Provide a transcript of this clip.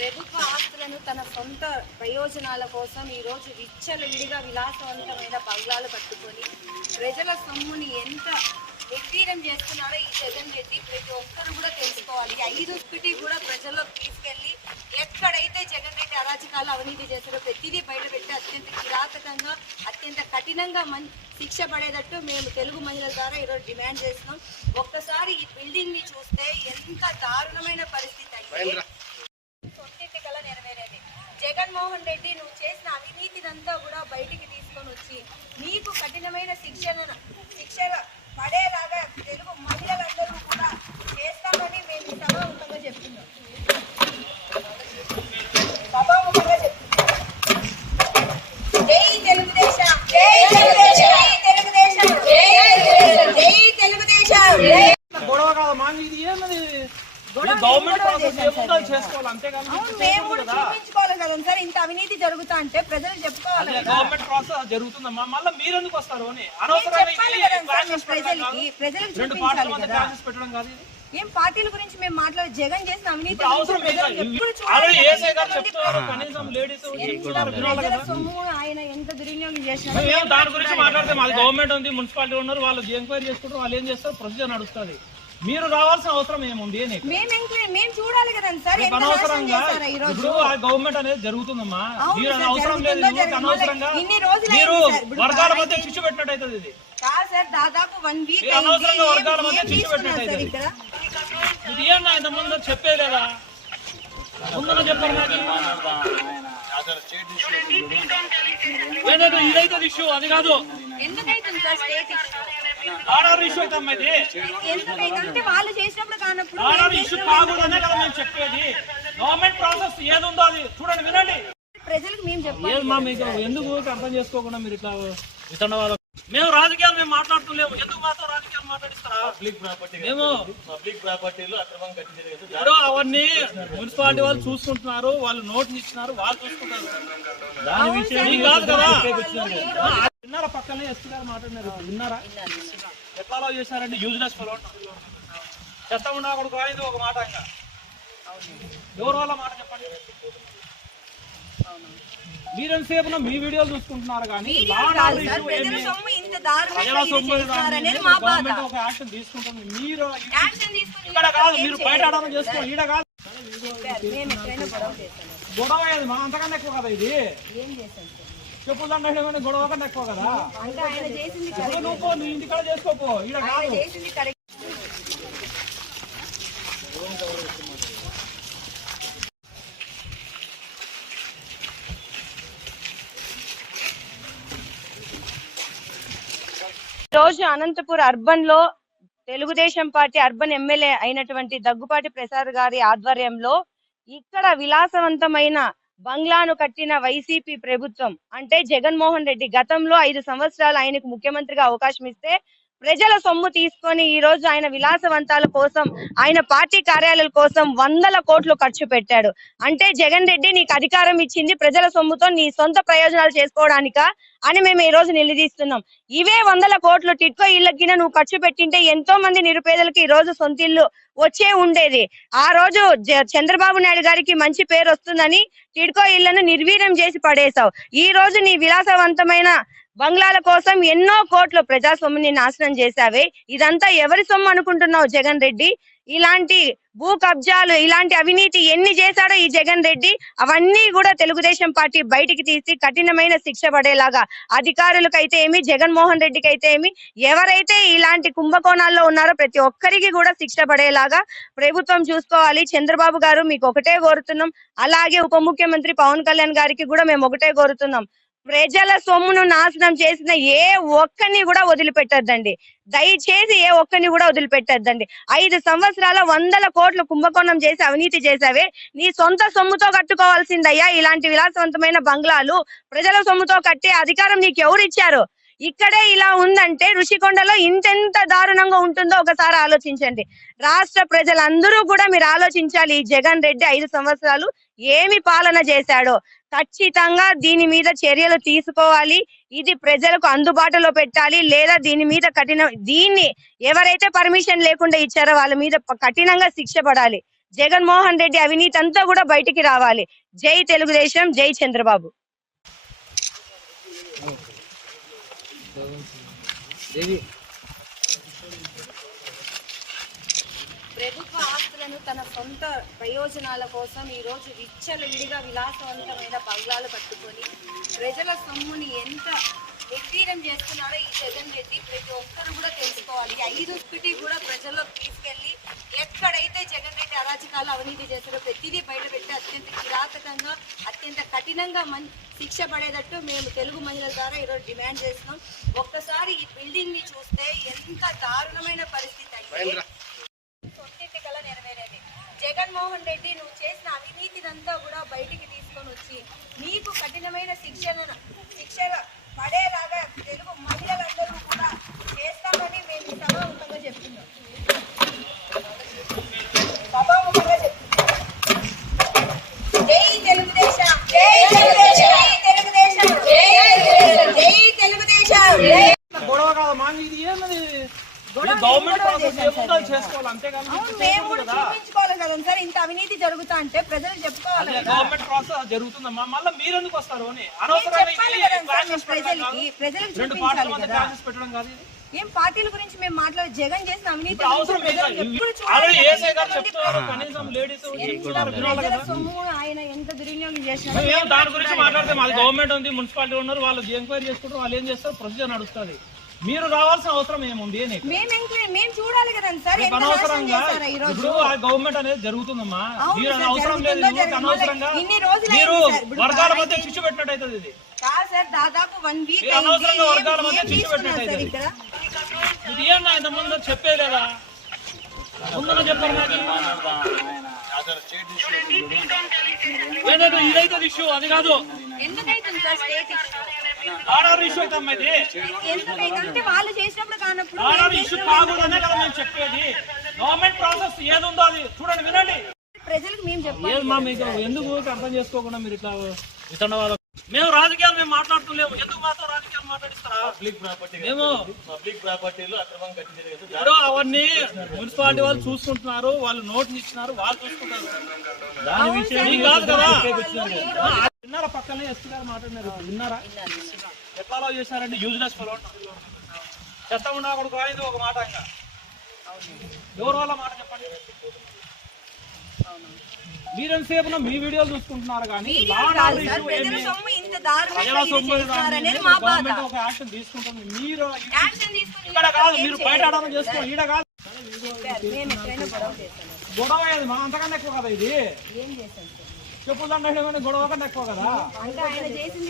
ప్రభుత్వ ఆస్తులను తన సొంత ప్రయోజనాల కోసం ఈరోజు విచ్చలవిడిగా విలాసవంతమైన బంగ్లాలు కట్టుకొని ప్రజల సొమ్ముని ఎంత నిర్వీర్యం చేస్తున్నారో ఈ జగన్ రెడ్డి ప్రతి ఒక్కరు కూడా తెలుసుకోవాలి. 5 కూడా ప్రజల్లోకి తీసుకెళ్లి ఎక్కడైతే జగన్ రెడ్డి అరాచకాలు అవినీతి చేస్తారో ప్రతిదీ బయటపెట్టి అత్యంత కిరాతకంగా అత్యంత కఠినంగా శిక్ష పడేటట్టు మేము తెలుగు మహిళల ద్వారా ఈరోజు డిమాండ్ చేస్తున్నాం. ఒక్కసారి ఈ బిల్డింగ్ ని చూస్తే ఎంత దారుణమైన పరిస్థితి అయితే సొంతింటి కల నెరవేరేది. జగన్మోహన్ రెడ్డి నువ్వు చేసిన అవినీతినంతా కూడా బయటికి తీసుకొని వచ్చి నీకు కఠినమైన శిక్ష పడేలాగా తెలుగు మహిళలందరూ కూడా చేస్తామని మేము సభాముఖంగా చెప్తున్నాం. జై తెలుగుదేశం, జై తెలుగుదేశం, జై తెలుగుదేశం, జై తెలుగుదేశం. గొడవ కాదు మాకు ఇది ఏమది ఇంత అవినీతి జరుగుతా అంటే ప్రజలు చెప్పుకోవాలి. గవర్నమెంట్ ప్రాసెస్ జరుగుతుందమ్మా, మళ్ళీ మీరు ఎందుకు వస్తారు అని పెట్టడం కాదు. ఏం పార్టీల గురించి మేము మాట్లాడే జగన్ చేసిన అవినీతి సొమ్ము ఆయన ఎంత దుర్వినియోగం చేసినారు దాని గురించి మాట్లాడితే మాది గవర్నమెంట్ ఉంది, మున్సిపాలిటీ ఉన్నారు, వాళ్ళు ఎంక్వైరీ చేసుకుంటారు, వాళ్ళు ఏం చేస్తారు, ప్రొసీజర్ నడుస్తుంది. మీరు రావాల్సిన అవసరం ఏముంది? మేము చూడాలి కదండి సార్. అనవసరంగా ఇప్పుడు గవర్నమెంట్ అనేది జరుగుతుందమ్మా, మీరు అవసరం లేదు. అనవసరంగా మీరు వర్గాల మధ్య చిచ్చు పెట్టినట్టు అవుతుంది. ఇది దాదాపు 1 వీక్ అనవసరంగా వర్గాల మధ్య చిచ్చు పెట్టినట్టు అవుతుంది. ఇది ఏమన్నా ఇంత ముందు చెప్పేలేదా? ముందు చెప్పారు ఇదైతే ఇష్యూ, అది కాదు ఆర్ఆర్ ఇష్యూ అయితే అమ్మా. ఇది ఆర్ఆర్ ఇష్యూ కాకూడదనే కదా మేము చెప్పేది. గవర్నమెంట్ ప్రాసెస్ ఏది ఉందో అది చూడండి, వినండి. ప్రజలకు మేము ఏమమ్మా మీకు ఎందుకు అర్థం చేసుకోకుండా మీరు ఇట్లా వితండవాదం? మేము రాజకీయాలు మేము మాట్లాడుతున్నాము, ఎందుకు మాతో రాజకీయాలు మాట్లాడిస్తారా? మేము పబ్లిక్ ప్రాపర్టీలు అక్రమం ఇప్పుడు అవన్నీ మున్సిపాలిటీ వాళ్ళు చూసుకుంటున్నారు, వాళ్ళు నోటీస్ ఇచ్చినారు, వాళ్ళు చూసుకుంటారు. దాని విషయం కాదు కదా. విన్నారా? పక్కనే ఎస్పీ గారు మాట్లాడినారు, విన్నారా? ఎట్లా చేశారండి? యూజ్లెస్ ఫెలో చెత్త ఉండకూడదు అనేది ఒక మాట. ఇంకా ఎవరు వాళ్ళ మాట చెప్పండి. మీరెంతసేపు మీ వీడియోలు చూసుకుంటున్నారు కానీ గవర్నమెంట్ ఒక యాక్షన్ తీసుకుంటుంది. మీరు ఇక్కడ కాదు, మీరు బయట ఆడాలని చేసుకోండి, ఈడ కాదు. గొడవ అయ్యేది మా అంతకన్నా ఎక్కువ కదా. ఇది చెప్పులు దండ గొడవ కన్నా ఎక్కువ కదా. నువ్వు ఇంటికాడ చేసుకోపో, ఈడ కాదు. రోజు అనంతపూర్ అర్బన్ లో తెలుగుదేశం పార్టీ అర్బన్ ఎమ్మెల్యే అయినటువంటి దగ్గుపాటి ప్రసాద్ గారి ఆధ్వర్యంలో ఇక్కడ విలాసవంతమైన బంగ్లాను కట్టిన వైసీపీ ప్రభుత్వం అంటే జగన్మోహన్ రెడ్డి గతంలో 5 సంవత్సరాలు ఆయనకు ముఖ్యమంత్రిగా అవకాశం ఇస్తే ప్రజల సొమ్ము తీసుకొని ఈ రోజు ఆయన విలాసవంతాల కోసం ఆయన పార్టీ కార్యాలయాల కోసం 100 కోట్లు ఖర్చు పెట్టాడు. అంటే జగన్ రెడ్డి నీకు అధికారం ఇచ్చింది ప్రజల సొమ్ముతో నీ సొంత ప్రయోజనాలు చేసుకోవడానికా అని మేము ఈ రోజు నిలదీస్తున్నాం. ఇవే 100 కోట్లు టిట్కో ఇళ్ళకి నువ్వు ఖర్చు పెట్టింటే ఎంతో మంది నిరుపేదలకు ఈ రోజు సొంత ఇల్లు వచ్చే ఉండేది. ఆ రోజు చంద్రబాబు నాయుడు గారికి మంచి పేరు వస్తుందని టిట్కో ఇళ్లను నిర్వీర్యం చేసి పడేశావు. ఈ రోజు నీ విలాసవంతమైన బంగ్లాల కోసం ఎన్నో కోట్లు ప్రజా సొమ్ముని నాశనం చేశావే. ఇదంతా ఎవరి సొమ్ము అనుకుంటున్నావు జగన్ రెడ్డి? ఇలాంటి భూ కబ్జాలు, ఇలాంటి అవినీతి ఎన్ని చేశాడో ఈ జగన్ రెడ్డి, అవన్నీ కూడా తెలుగుదేశం పార్టీ బయటికి తీసి కఠినమైన శిక్ష పడేలాగా అధికారులకైతే ఏమి, జగన్మోహన్ రెడ్డికి అయితే ఏమి, ఎవరైతే ఇలాంటి కుంభకోణాల్లో ఉన్నారో ప్రతి ఒక్కరికి కూడా శిక్ష పడేలాగా ప్రభుత్వం చూసుకోవాలి. చంద్రబాబు గారు మీకు ఒకటే కోరుతున్నాం, అలాగే ఉప ముఖ్యమంత్రి పవన్ కళ్యాణ్ గారికి కూడా మేము ఒకటే కోరుతున్నాం. ప్రజల సొమ్మును నాశనం చేసిన ఏ ఒక్కరిని కూడా వదిలిపెట్టద్దండి. దయచేసి ఏ ఒక్కరిని కూడా వదిలిపెట్టద్దండి. 5 సంవత్సరాల 100 కోట్లు కుంభకోణం చేసి అవినీతి చేసావే, నీ సొంత సొమ్ముతో కట్టుకోవాల్సిందయ్యా ఇలాంటి విలాసవంతమైన బంగ్లాలు. ప్రజల సొమ్ముతో కట్టే అధికారం నీకు ఎవరు ఇచ్చారు? ఇక్కడే ఇలా ఉందంటే ఋషికొండలో ఇంతెంత దారుణంగా ఉంటుందో ఒకసారి ఆలోచించండి. రాష్ట్ర ప్రజలందరూ కూడా మీరు ఆలోచించాలి. ఈ జగన్ రెడ్డి 5 సంవత్సరాలు ఏమి పాలన చేశాడో. ఖచ్చితంగా దీని మీద చర్యలు తీసుకోవాలి. ఇది ప్రజలకు అందుబాటులో పెట్టాలి, లేదా దీని మీద దీన్ని ఎవరైతే పర్మిషన్ లేకుండా ఇచ్చారో వాళ్ళ మీద కఠినంగా శిక్ష పడాలి. జగన్మోహన్ రెడ్డి అవినీతి అంతా కూడా బయటికి రావాలి. జై తెలుగుదేశం, జై చంద్రబాబు. ప్రభుత్వ ఆస్తులను తన సొంత ప్రయోజనాల కోసం ఈ రోజు విచ్చలవిడిగా విలాసవంతమైన బంగ్లాలు కట్టుకొని ప్రజల సొమ్ముని ఎంత నిర్వీర్యం చేస్తున్నారో ఈ జగన్ రెడ్డి ప్రతి ఒక్కరు కూడా తెలుసుకోవాలి. 5 స్పిటి కూడా ప్రజల్లోకి తీసుకెళ్లి ఎక్కడైతే జగన్ రెడ్డి అరాచకాలు అవినీతి చేస్తారో ప్రతిదీ బయటపెట్టి అత్యంత కిరాతకంగా అత్యంత కఠినంగా శిక్ష పడేటట్టు మేము తెలుగు మహిళల ద్వారా ఈరోజు డిమాండ్ చేస్తున్నాం. ఒక్కసారి ఈ బిల్డింగ్ ని చూస్తే ఎంత దారుణమైన పరిస్థితి అయితే సొంతింటి కల నెరవేరేది. జగన్మోహన్ రెడ్డి నువ్వు చేసిన అవినీతినంతా కూడా బయటికి తీసుకొని వచ్చి నీకు కఠినమైన శిక్ష పడేలాగా తెలుగు మహిళలందరూ కూడా చేస్తామని మేము సభాముఖంగా చెప్తున్నాం. జై తెలుగుదేశం, జై తెలుగుదేశం, జై తెలుగుదేశం, జై తెలుగుదేశం. గొడవ కాదు మా ఇది ఏమది గవర్నమెంట్ ప్రాసెస్ ఏముందో అది చేసుకోవాలి అంతేగాని మేము కూడా చూపించుకోవాలి కదా సార్. ఇంత అవినీతి జరుగుతా అంటే ప్రజలు చెప్పుకోవాలి. గవర్నమెంట్ ప్రాసెస్ జరుగుతుందమ్మా, మళ్ళీ మీరు ఎందుకు వస్తారు అని అనవసరంగా ప్రజలకు రెండు పార్టీల మధ్య క్లాసెస్ పెట్టడం కాదు. ఏం పార్టీల గురించి మేము మాట్లాడే జగన్ చేసిన అవినీతి అవసరం సొమ్ము ఆయన ఎంత దుర్వినియోగం చేసినారు దాని గురించి మాట్లాడితే మాది గవర్నమెంట్ ఉంది, మున్సిపాలిటీ ఉన్నారు, వాళ్ళు ఎంక్వైరీ చేసుకుంటారు, వాళ్ళు ఏం చేస్తారు, ప్రొసీజర్ నడుస్తుంది. మీరు రావాల్సిన అవసరం ఏముంది? మేము చూడాలి కదా సార్. అనవసరంగా ఇప్పుడు గవర్నమెంట్ అనేది జరుగుతుందమ్మా, మీరు అవసరం లేదు. అనవసరంగా మీరు వర్గాల మధ్య చిచ్చు పెట్టినట్టు అవుతుంది. ఇది దాదాపు 1 వీక్ అనవసరంగా వర్గాల మధ్య చిచ్చు పెట్టినట్టు అవుతుంది. ఇది ఏమన్నా ఇంత ముందు చెప్పేలేదా? ముందు చెప్పారు ఇదైతే ఇష్యూ, అది కాదు ఆర్ఆర్ ఇష్యూ అయితే అమ్మా. ఇది వాళ్ళు చేసినప్పుడు కానప్పుడు ఆర్ఆర్ ఇష్యూ కాకూడదనే కదా మేము చెప్పేది. గవర్నమెంట్ ప్రాసెస్ ఏది ఉందో అది చూడండి, వినండి. ప్రజలకు మేము చెప్పాలి. ఏమమ్మా మీకు ఎందుకు అర్థం చేసుకోకుండా మీరు ఇట్లా వితండవాదం? మేము రాజకీయాలు మేము మాట్లాడుతున్నాము, ఎందుకు మాతో రాజకీయాలు మాట్లాడిస్తారా? పబ్లిక్ ప్రాపర్టీలు అక్రమం కట్టించారు. ఇప్పుడు అవన్నీ మున్సిపాలిటీ వాళ్ళు చూసుకుంటున్నారు, వాళ్ళు నోటీస్ ఇచ్చినారు, వాళ్ళు చూసుకుంటారు. దాని విషయం కాదు కదా. విన్నారా? పక్కనే ఎస్పీ గారు మాట్లాడినారు, విన్నారా? ఎట్లా చేశారంటే యూజ్లెస్ ఫెలో చెత్త ఉండకూడదు అనేది ఒక మాట. ఇంకా ఎవరు వాళ్ళ మాట చెప్పండి. మీరెంతసేపు మీ వీడియోలు చూసుకుంటున్నారు కానీ గవర్నమెంట్ ఒక యాక్షన్ తీసుకుంటుంది. మీరు ఇక్కడ కాదు, మీరు బయట ఆడాలని చేసుకోండి, ఈడ కాదు. గొడవ అయ్యేది మా అంతకన్నా ఎక్కువ కదా. ఇది చెప్పులు దండ గొడవ కన్నా ఎక్కువ కదా.